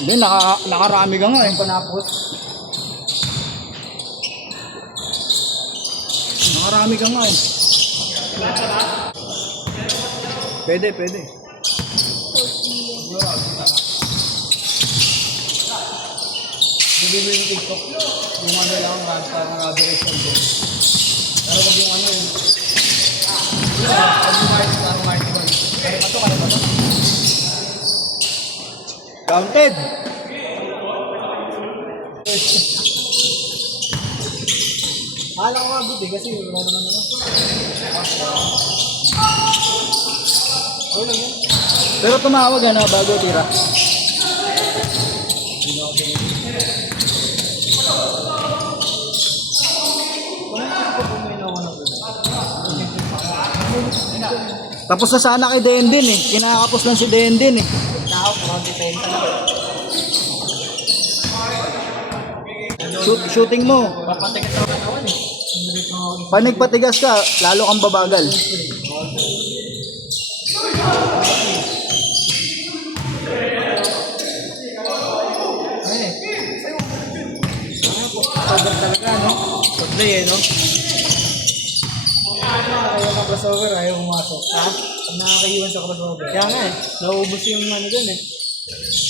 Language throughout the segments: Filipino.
Hindi, nakarami ka nga eh. Panapos. Nakarami ka nga eh. Pwede, pwede. Bibili mo yung TikTok. Yung ano lang, parang average lang doon. Pero wag yung ano yun. Wag yung parang market. Kaya ba ito? Kaya ba ito? Counted. Akala ko nga buti kasi wala naman naman. Okay lang yun. Pero tumawag ano bago tira. Tapos na sana kay Denden eh. Kinakapos lang si Denden eh. Now, mga depensa lang. Shooting mo. Papatigas ako katawan eh. Pag nagpatigas ka, lalo kang babagal. Ayun eh. Sobrang talaga, no? Sobrang eh, no? Ayaw ng crossover, ayaw pumasok. Ha? Pag nakakaiwan sa crossover. Kaya nga eh, naubos yung ano dun eh.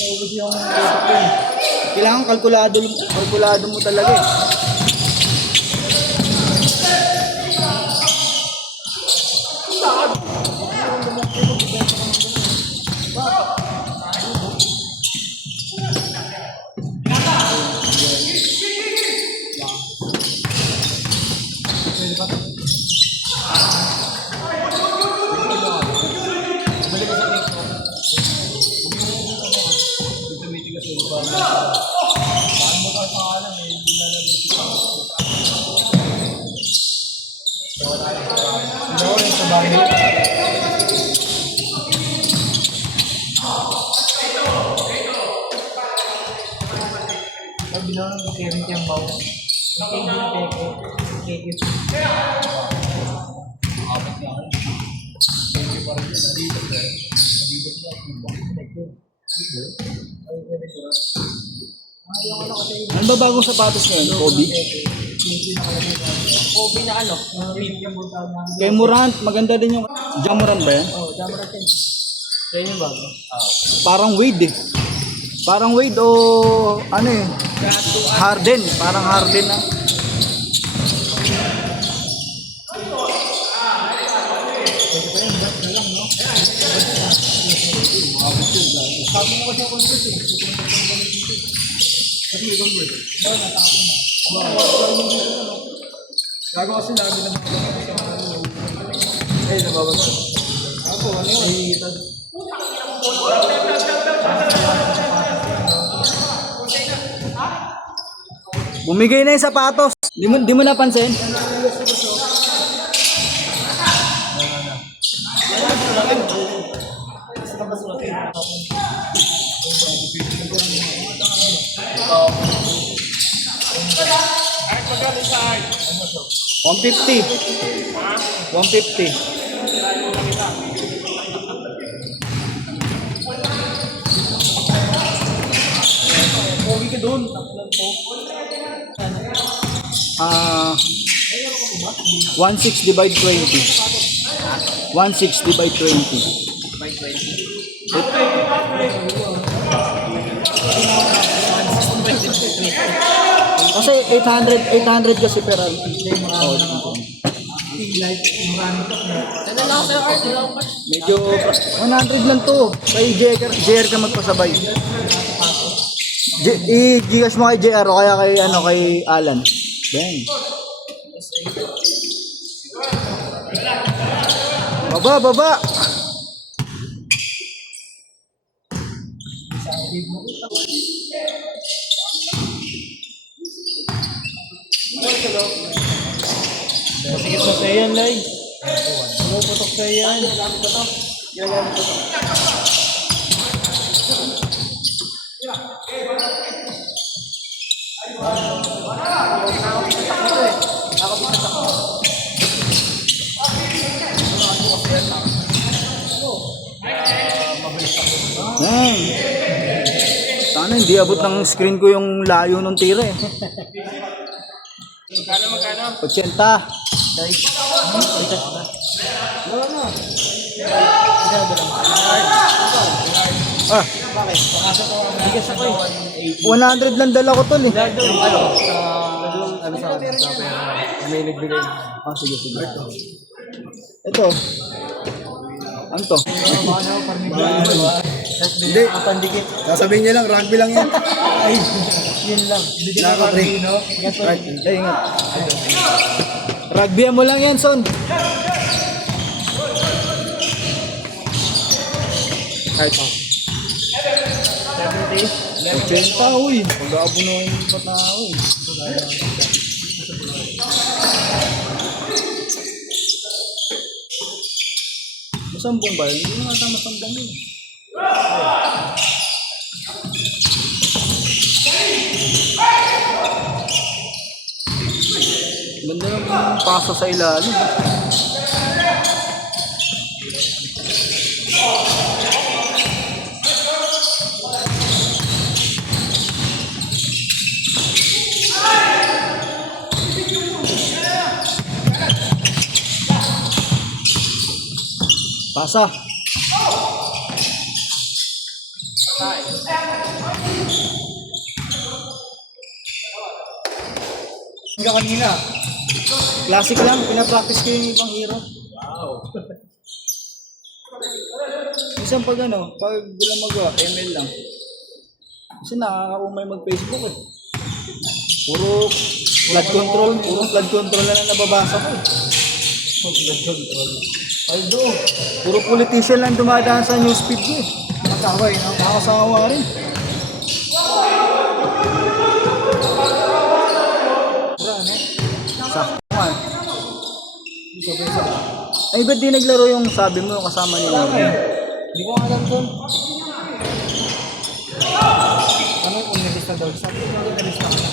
Naubos yung basic dun eh. Kailangan kalkulado mo talaga eh. Pag binawa ng Kevin Tiambaw, hindi peke. Ano ba bagong sapatos ngayon? Kobe? Kobe na ano, yung buta na. Kay Morant, maganda din yung... Jamoran ba yan? Oh, Jamara 10. Kaya yung bago. Parang Wade eh. Parang Wade o ano eh. Harden. Parang Harden na. Sabi mo kasi ako nito. Sabi mo gawin. Gago kasi lagi na ay, nababas. Ako, ano yun? Bumigay na yung sapatos. Di mo napansin? $150. Pogi ka doon. 1/6 divide 20. 1/6 divide 20. By 20. Kasi 800 kasi per hour. Ano lang sa'yo, Art? Medyo 100 lang to. Kay JR ka magpasabay. I-gigas mo kay JR o kaya kay kay Alan. Bang. Baba. Masigit mo sa'yo yan, Lai. Pumuputok sa'yo yan. Ginagamit ko to. Bang. Ano, hindi abot ng screen ko yung layo ng tira eh. Magkano? 80. Ah, Pakasok ko ang bigas ako eh. 100 lang dala ko tol eh. Yung ano sa pera. May nagbigay. Ah, sige, sige. Ito. Ano to? Hindi, pandikit. Sasabihin niya lang, rugby lang yan. Ay, yun lang. Hindi ka Marvino. Right. Ay, ingat. Rugby mo lang yan, son. Kahit pa. 80, uy. Pag-aabo na yung patao, uy. Masambong ba? Hindi mo nga masambong yun. Ganda ng paso sa ilalim. Pasa. Hanggang kanina. Classic lang, pinapractice ko yung ibang hero. Wow. Minsan pag ano, pag walang magawa, ML lang. Kasi nakakaumay mag-Facebook eh. Puro flood control na lang nababasa ko eh. Blood control. Aldo, puro politician lang dumadaan sa newsfeed ko eh. Nakakaway, no? Nakakasawa rin. Ano? Sakto man. Ay, ba't di naglaro yung sabi mo, yung kasama niyo? Hindi ko alam doon. Ano yung unilista daw? Sabi ko yung unilista ka na.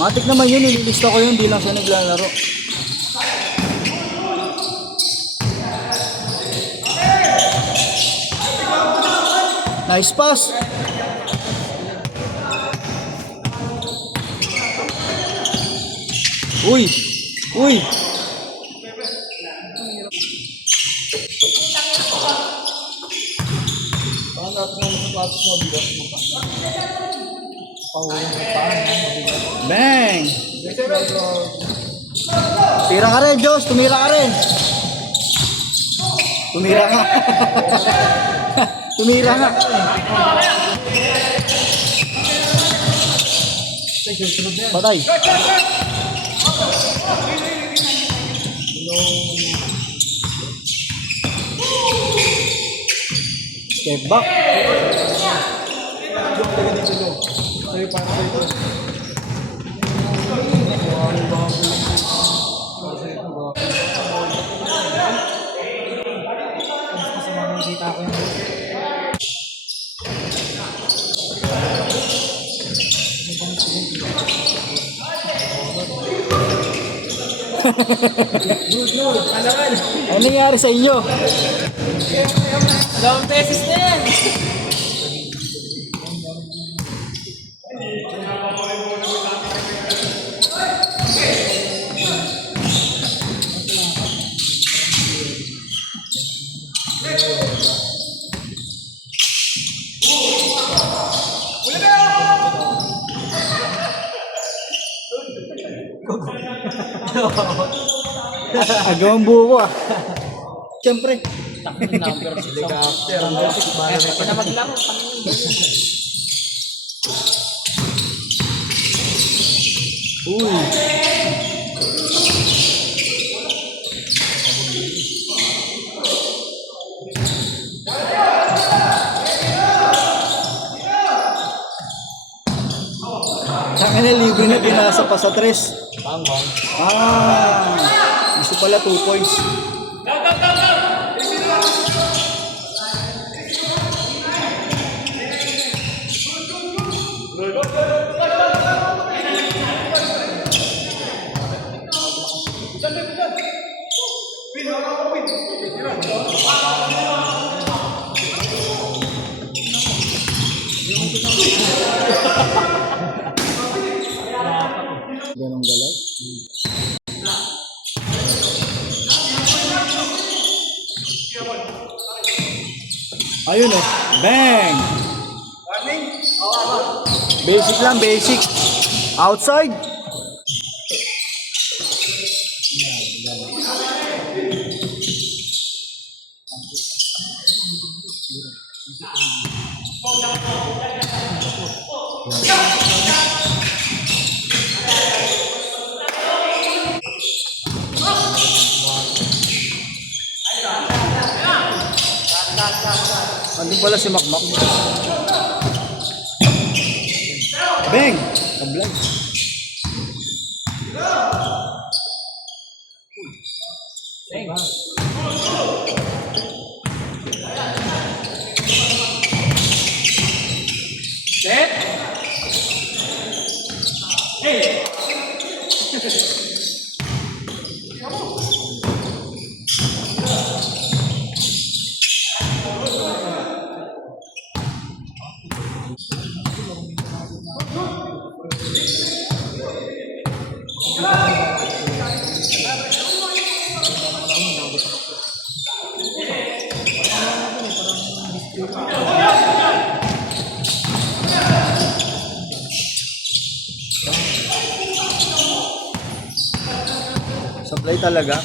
Matik naman yun, nililista ko yun, di lang siya naglalaro. Nice pass. Uy! Uy! Paano natin ang sapatos mo, bigas mo pa? Pahulong sa paan, mabigat. Bang! Kasi medyo... Tira ka rin, Diyos! Tumira ka rin! Tumira ka! Tumira ka! Patay! Step back! Yung taga dito lo. Sa'yo para sa'yo ito. Kasi makikita ko yun. Good Lord, alangan. Ano nangyari sa inyo? Dalawang beses na yan. Agawang buko ah. Siyempre. Number 6. Helicopter. Kaya na maglaro. Uy. Saka na libre na pinasa pa sa tres. Bang. Ah. Gusto pala 2 points. Ayun oh. Bang! Basic lang, basic. Outside. Andun pala si Makmak. Bang! Kablay. Supply talaga.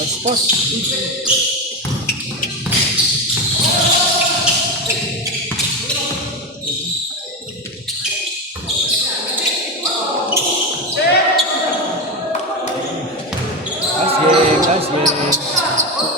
Nice post. Nice game, nice game.